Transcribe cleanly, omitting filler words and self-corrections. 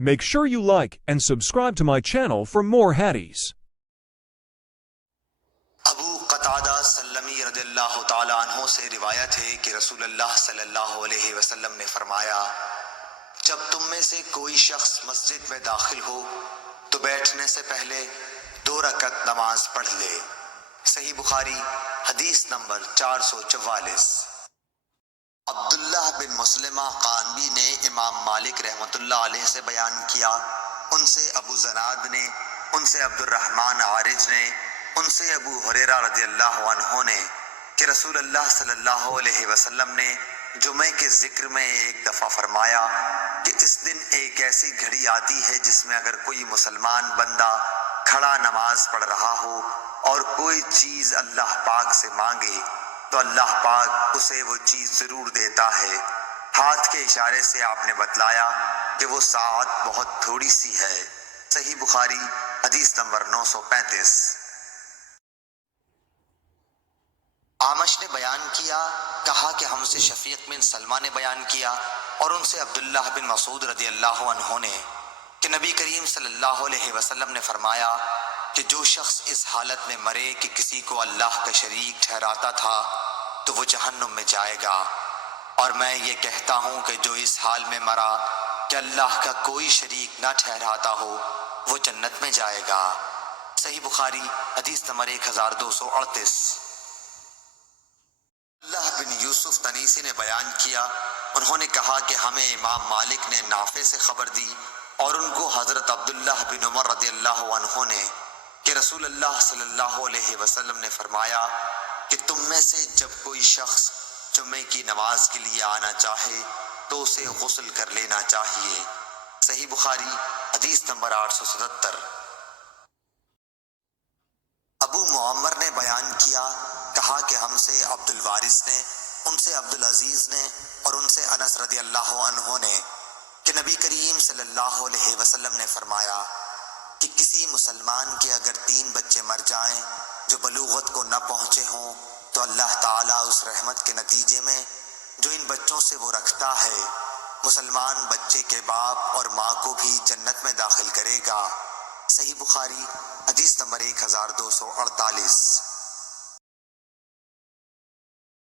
Make sure you like and subscribe to my channel for more hadiths. ابو قتادہ سلمی رضی اللہ تعالی عنہ سے روایت ہے کہ رسول اللہ صلی اللہ علیہ وسلم نے فرمایا، جب تم میں سے کوئی شخص مسجد میں داخل ہو تو بیٹھنے سے پہلے 2 رکعت نماز پڑھ لے۔ صحیح بخاری حدیث نمبر 444۔ عبداللہ بن مسلمہ قانبی نے امام مالک رحمۃ اللہ علیہ سے بیان کیا، ان سے ابو زناد نے، ان سے عبد الرحمن عارج نے، ان سے ابو ہریرہ رضی اللہ عنہ نے کہ رسول اللہ صلی اللہ علیہ وسلم نے جمعے کے ذکر میں ایک دفعہ فرمایا کہ اس دن ایک ایسی گھڑی آتی ہے جس میں اگر کوئی مسلمان بندہ کھڑا نماز پڑھ رہا ہو اور کوئی چیز اللہ پاک سے مانگے تو اللہ پاک اسے وہ چیز ضرور دیتا ہے۔ ہاتھ کے اشارے سے آپ نے بتلایا کہ وہ ساعت بہت تھوڑی سی ہے۔ صحیح بخاری حدیث نمبر 935۔ اعمش نے بیان کیا، کہا کہ ہم سے شفیق بن سلمہ نے بیان کیا اور ان سے عبداللہ بن مسعود رضی اللہ عنہ نے کہ نبی کریم صلی اللہ علیہ وسلم نے فرمایا کہ جو شخص اس حالت میں مرے کہ کسی کو اللہ کا شریک ٹھہراتا تھا تو وہ جہنم میں جائے گا، اور میں یہ کہتا ہوں کہ جو اس حال میں مرا کہ اللہ کا کوئی شریک نہ ٹھہراتا ہو وہ جنت میں جائے گا۔ صحیح بخاری حدیث نمبر 1238۔ اللہ بن یوسف تنیسی نے بیان کیا، انہوں نے کہا کہ ہمیں امام مالک نے نافع سے خبر دی اور ان کو حضرت عبداللہ بن عمر رضی اللہ عنہ نے کہ رسول اللہ صلی اللہ علیہ وسلم نے فرمایا کہ تم میں سے جب کوئی شخص جمعے کی نماز کے لیے آنا چاہے تو اسے غسل کر لینا چاہیے۔ صحیح بخاری حدیث نمبر 877۔ ابو معمر نے بیان کیا، کہا کہ ہم سے عبد الوارث نے، ان سے عبد العزیز نے اور ان سے انس رضی اللہ عنہ نے کہ نبی کریم صلی اللہ علیہ وسلم نے فرمایا کہ کسی مسلمان کے اگر 3 بچے مر جائیں جو بلوغت کو نہ پہنچے ہوں تو اللہ تعالیٰ اس رحمت کے نتیجے میں جو ان بچوں سے وہ رکھتا ہے مسلمان بچے کے باپ اور ماں کو بھی جنت میں داخل کرے گا۔ صحیح بخاری حدیث نمبر 1248۔